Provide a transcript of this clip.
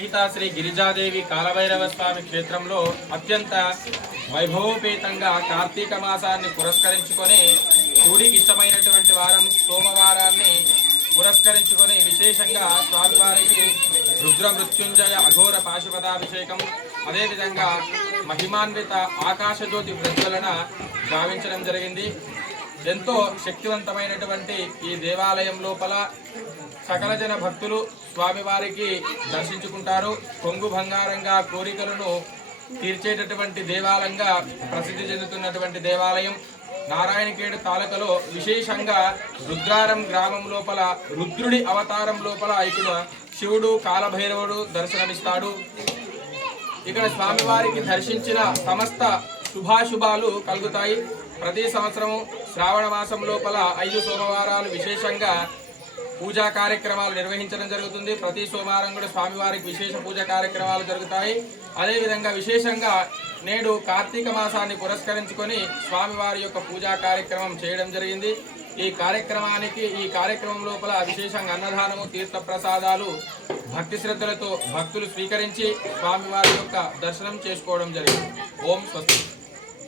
సహిత శ్రీ గిరిజాదేవి కాలభైరవ స్వామి క్షేత్రంలో అత్యంత వైభవోపేతంగా కార్తీక మాసాన్ని పురస్కరించుకొని శివుడికి ఇష్టమైనటువంటి వారం సోమవారాన్ని పురస్కరించుకొని విశేషంగా స్వామివారికి రుద్ర మృత్యుంజయ అఘోర పాశుపదాభిషేకం అదేవిధంగా మహిమాన్విత ఆకాశజ్యోతి ప్రజ్వలన గావించడం జరిగింది. ఎంతో శక్తివంతమైనటువంటి ఈ దేవాలయం లోపల సకల జన భక్తులు స్వామివారికి దర్శించుకుంటారు. కొంగు బంగారంగా కోరికలను తీర్చేటటువంటి దేవాలయంగా ప్రసిద్ధి చెందుతున్నటువంటి దేవాలయం నారాయణఖేడ్ తాలూకాలో విశేషంగా రుద్రారం గ్రామం లోపల రుద్రుడి అవతారం లోపల ఇక్కడ శివుడు కాలభైరవుడు దర్శనమిస్తాడు. ఇక్కడ స్వామివారికి దర్శించిన సమస్త శుభాశుభాలు కలుగుతాయి. ప్రతి సంవత్సరం శ్రావణ మాసం లోపల 5 సోమవారాలు విశేషంగా పూజా కార్యక్రమాలు నిర్వహించడం జరుగుతుంది. ప్రతి సోమవారం కూడా స్వామివారికి విశేష పూజా కార్యక్రమాలు జరుగుతాయి. అదేవిధంగా విశేషంగా నేడు కార్తీక మాసాన్ని పురస్కరించుకొని స్వామివారి యొక్క పూజా కార్యక్రమం చేయడం జరిగింది. ఈ కార్యక్రమం లోపల విశేషంగా అన్నదానము తీర్థ ప్రసాదాలు భక్తి శ్రద్ధలతో భక్తులు స్వీకరించి స్వామివారి యొక్క దర్శనం చేసుకోవడం జరిగింది. ఓం స్వస్తి.